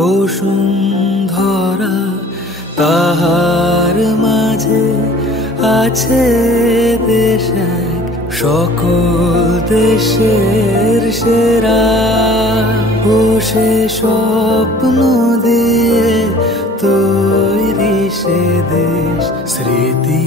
বসুন্ধরা তাহার মাঝে আছে দেশ এক, সকল দেশের সেরা। ও সে স্বপ্ন দিয়ে তৈরি সে দেশ, স্মৃতি